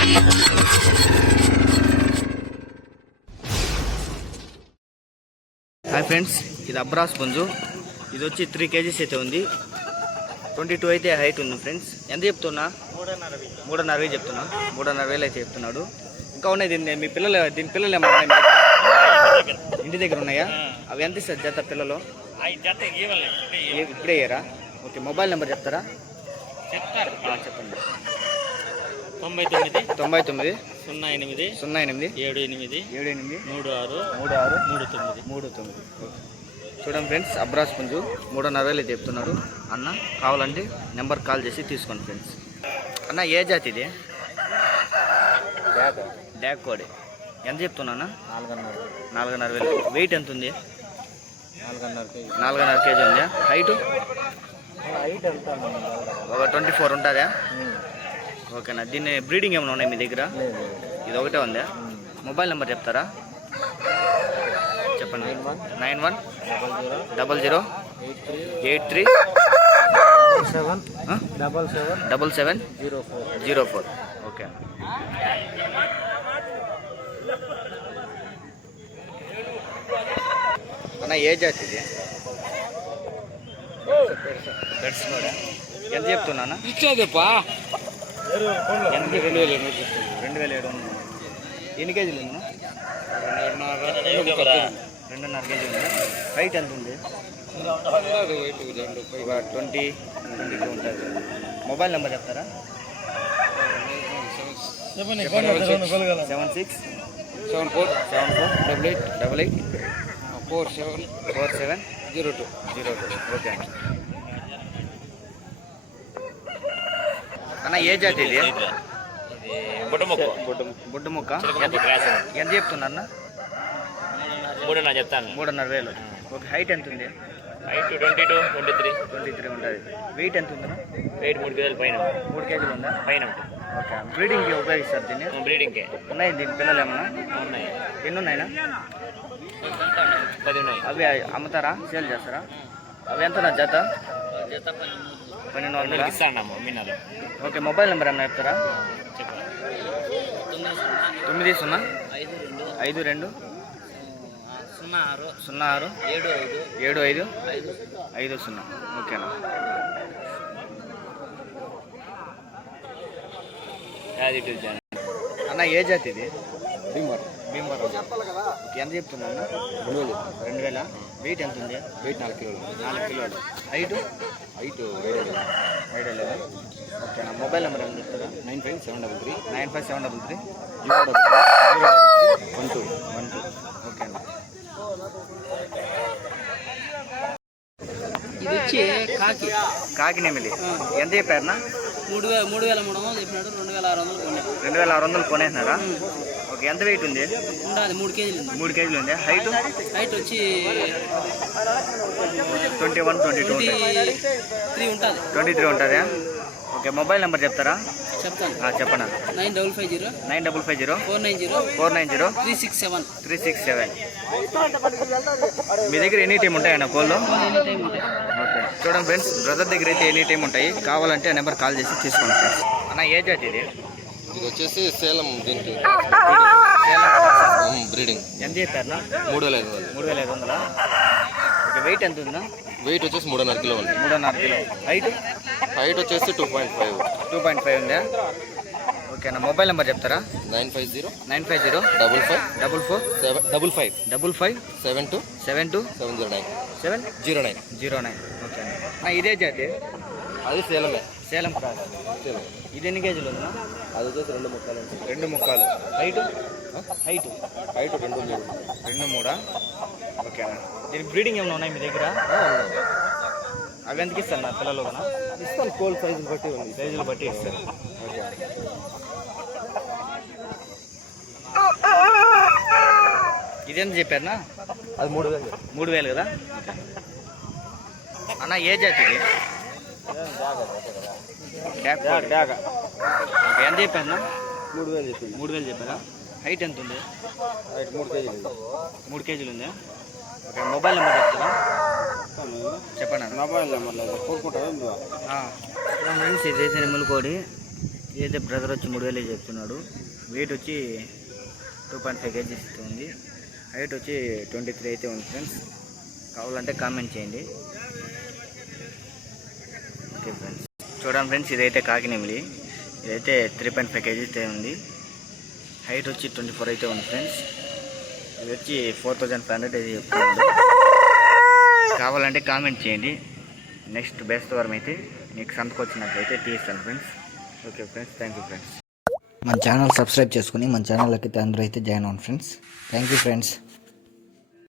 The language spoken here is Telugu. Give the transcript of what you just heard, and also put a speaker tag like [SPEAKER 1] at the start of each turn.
[SPEAKER 1] హాయ్ ఫ్రెండ్స్, ఇది అబ్రాస్ పుంజు. ఇది వచ్చి 3 kgs అయితే ఉంది. 22 అయితే హైట్ ఉంది ఫ్రెండ్స్. ఎంత చెప్తున్నా? 3.5 చెప్తున్నా. 3.5 అయితే చెప్తున్నాడు. ఇంకా ఉన్నాయి. దీని పిల్లలు ఏమన్నా ఇంటి దగ్గర ఉన్నాయా? అవి ఎంత ఇస్తారు జత పిల్లలు? ఇప్పుడే అయ్యారా? ఓకే, మొబైల్ నెంబర్ చెప్తారా? చెప్పండి.
[SPEAKER 2] 99
[SPEAKER 1] 99
[SPEAKER 2] 08
[SPEAKER 1] 08
[SPEAKER 2] 78
[SPEAKER 1] 78
[SPEAKER 2] 36 39.
[SPEAKER 1] చూడండి ఫ్రెండ్స్, అబ్రాస్ పుంజు 3.5 చెప్తున్నాడు అన్న. కావాలంటే నెంబర్ కాల్ చేసి తీసుకోండి ఫ్రెండ్స్. అన్న, ఏ జాతి ఇది? డాగ్ కోడి. ఎంత చెప్తున్నా? 4.5. వెయిట్ ఎంత ఉంది? 4.5 kg ఉందా? హైటు ఒక 24 ఉంటుందా? ఓకేనా. దీన్ని బ్రీడింగ్ ఏమైనా ఉన్నాయి మీ దగ్గర? ఇది ఒకటే ఉందా? మొబైల్ నెంబర్ చెప్తారా? చెప్పండి. 91 00 83 77 04. ఓకే అన్న, ఏ జాతి ఇది? బెడ్స్ కూడా. ఎంత చెప్తున్నా?
[SPEAKER 2] ఇచ్చేదేపా
[SPEAKER 1] ఎంత? 2,700. ఎన్ని కేజీలు ఉందా? 2.5 kg ఉందా? హైట్ ఎంత ఉంది? ఒక 22 ఉంటుంది. మొబైల్ నెంబర్ చెప్తారా? 76 74 88 88 47 02. ఓకే అన్న, ఏ జాతి ఇది? బుడ్డ ముక్క. ఎంత చెప్తున్నా?
[SPEAKER 2] 3.5 చెప్తాను.
[SPEAKER 1] 3.5. ఓకే, హైట్ ఎంత ఉంది?
[SPEAKER 2] హైట్ 22 23
[SPEAKER 1] ఉంటుంది. వెయిట్ ఎంత ఉందా?
[SPEAKER 2] వెయిట్ 3 kg పైన.
[SPEAKER 1] 3 kg ఉందా?
[SPEAKER 2] పైన ఉంటుంది.
[SPEAKER 1] ఓకే, బ్రీడింగ్కి ఉపయోగిస్తారు దీన్ని?
[SPEAKER 2] బ్రీడింగ్కే
[SPEAKER 1] ఉన్నాయి. దీని పిల్లలు ఏమన్నా
[SPEAKER 2] ఉన్నాయి.
[SPEAKER 1] ఎన్ని ఉన్నాయినా?
[SPEAKER 2] 10 ఉన్నాయి.
[SPEAKER 1] అవి అమ్ముతారా? సేల్ చేస్తారా? అవి ఎంత నా జత? 1200
[SPEAKER 2] ఇస్తాను మీనాలు.
[SPEAKER 1] ఓకే, మొబైల్ నెంబర్ ఏమన్నా చెప్తారా? 90 52 06 75 50. ఓకేనా. అన్న, ఏ జాతి ఇది? భీమవరం. ఓకే, ఎంత చెప్తున్నా? 2,000. వెయిట్ ఎంత ఉంది?
[SPEAKER 2] Weight 4 kg.
[SPEAKER 1] 4 kg. హైట్ 5. ఓకేనా. మొబైల్ నెంబర్ ఏమైనా చెప్తారా?
[SPEAKER 2] 95733
[SPEAKER 1] 95733
[SPEAKER 2] 12.
[SPEAKER 1] ఓకేనా.
[SPEAKER 3] ఇది వచ్చి
[SPEAKER 1] కాకినేమిలి. ఎంత చెప్పారనా?
[SPEAKER 3] 3,300 చెప్పినాడు. 2,600
[SPEAKER 1] 2,600 కొనేసినారా? ఓకే, ఎంత వెయిట్ ఉంది?
[SPEAKER 3] ఉండాలి. 3 kg ఉంది.
[SPEAKER 1] 3 kg ఉంది. హైట్
[SPEAKER 3] వచ్చి
[SPEAKER 1] 21 22
[SPEAKER 3] 3 ఉంటుంది.
[SPEAKER 1] 23 ఉంటుందా? ఓకే, మొబైల్ నెంబర్ చెప్తారా?
[SPEAKER 3] చెప్తాను.
[SPEAKER 1] చెప్పండి.
[SPEAKER 3] 9550
[SPEAKER 1] 9550
[SPEAKER 3] 490
[SPEAKER 1] 490
[SPEAKER 3] 367.
[SPEAKER 1] 367. మీ దగ్గర ఎనీ టైం ఉంటాయన్న కోళ్ళు?
[SPEAKER 3] ఎనీ టైం ఉంటాయి.
[SPEAKER 1] ఓకే, చూడండి ఫ్రెండ్స్, బ్రదర్ దగ్గర అయితే ఎనీ టైం ఉంటాయి. కావాలంటే నెంబర్ కాల్ చేసి తీసుకోండి ఫ్రెండ్స్. అన్న, ఏ జాతి ఇది?
[SPEAKER 4] ఇది వచ్చేసి సేలం. దీనికి బ్రీడింగ్.
[SPEAKER 1] ఎంత చెప్పారనా?
[SPEAKER 4] 3,500.
[SPEAKER 1] 3,500. ఓకే, వెయిట్ ఎంత ఉందా?
[SPEAKER 4] వెయిట్ వచ్చేసి 3.5 kg ఉంది.
[SPEAKER 1] 3.5 kg.
[SPEAKER 4] హైట్ వచ్చేసి 2.5.
[SPEAKER 1] 2.5 ఉందా? ఓకేనా. మొబైల్ నెంబర్ చెప్తారా?
[SPEAKER 4] 950
[SPEAKER 1] 950
[SPEAKER 4] 55
[SPEAKER 1] 44
[SPEAKER 4] 55
[SPEAKER 1] 55
[SPEAKER 4] 72
[SPEAKER 1] 72
[SPEAKER 4] 709
[SPEAKER 1] 709. ఓకే అన్న, ఇదే జాతి?
[SPEAKER 4] అది సేలమే.
[SPEAKER 1] సేలం క్రాస్.
[SPEAKER 4] సేలం.
[SPEAKER 1] ఇది ఎన్ని కేజీలు ఉందా?
[SPEAKER 4] అది వచ్చేసి 2 ముక్కలు.
[SPEAKER 1] 2 ముక్కలు. హైట్
[SPEAKER 4] 2.3.
[SPEAKER 1] 2.3. ఓకేనా. దీని బ్రీడింగ్ ఏమైనా ఉన్నాయి మీ దగ్గర? అవి ఎంతకి ఇస్తారు నా పిల్లలు?
[SPEAKER 4] ఇస్తాను. కోల్ సైజులు బట్టి ఉంది.
[SPEAKER 1] సైజులు బట్టి ఇస్తారు. ఓకే. ఇదేంత చెప్పారనా?
[SPEAKER 4] అది 3,000.
[SPEAKER 1] 3,000 కదా? అన్న, ఏ జాతి ఇది? డాగ్. ఎంత చెప్పారనా?
[SPEAKER 4] 3,000 చెప్పింది.
[SPEAKER 1] 3,000 చెప్పారా? హైట్ ఎంత ఉంది?
[SPEAKER 4] Height 3 kg.
[SPEAKER 1] 3 kg ఉందా? ఓకే, మొబైల్ నెంబర్ చెప్తారా? చెప్పండి.
[SPEAKER 4] మొబైల్ నెంబర్ లేదు. కోరుకుంటారా?
[SPEAKER 1] ఫ్రెండ్స్, ఇదైతే నిమ్మల కోడి. ఇదైతే బ్రదర్ వచ్చి 3000 చెప్తున్నాడు. వెయిట్ వచ్చి 2.5 kgs ఉంది. హైట్ వచ్చి 23 అయితే ఉంది ఫ్రెండ్స్. కావాలంటే కామెంట్ చేయండి. ఓకే ఫ్రెండ్స్, చూడండి ఫ్రెండ్స్, ఇదైతే కాకినెమిలి. ఇదైతే 3.5 kgs అయితే ఉంది. హైట్ వచ్చి 24 అయితే ఉంది ఫ్రెండ్స్. ఇది వచ్చి 4500 అయితే చెప్తున్నాడు. కావాలంటే కామెంట్ చేయండి. నెక్స్ట్ బేస్తవారం అయితే మీకు సంతకు వచ్చినట్లయితే తీస్తాను friends. Okay friends, thank you friends. మన ఛానల్ సబ్స్క్రైబ్ చేసుకుని మన ఛానల్కి అందరూ అయితే జాయిన్ అవ్వండి ఫ్రెండ్స్. Thank you friends.